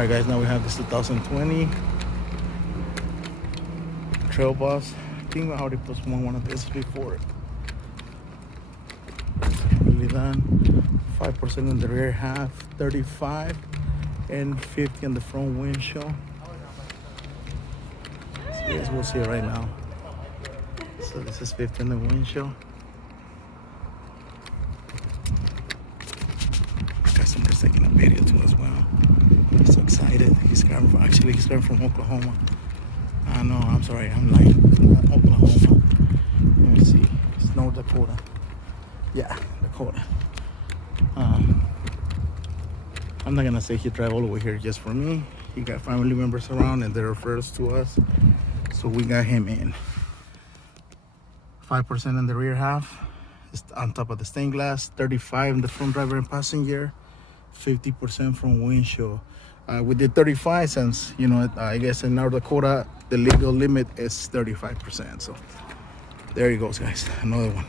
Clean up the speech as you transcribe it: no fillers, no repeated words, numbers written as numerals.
Alright guys, now we have this 2020 Trail Bus. I think I already postponed one of this before. Really done. 5% in the rear half, 35 and 50 on the front windshield. So you guys will see it right now. So this is 50 on the windshield. Customer's taking a video too as well. So excited. He's coming from Oklahoma. I know, I'm sorry, I'm like Oklahoma. Let me see. It's North Dakota. Yeah, Dakota. I'm not gonna say he drive all the way here just for me. He got family members around and they refer to us. So we got him in. 5% in the rear half. It's on top of the stained glass. 35 in the front driver and passenger. 50% from windshield. We did 35 since, you know, I guess in North Dakota, the legal limit is 35%. So there you go, guys. Another one.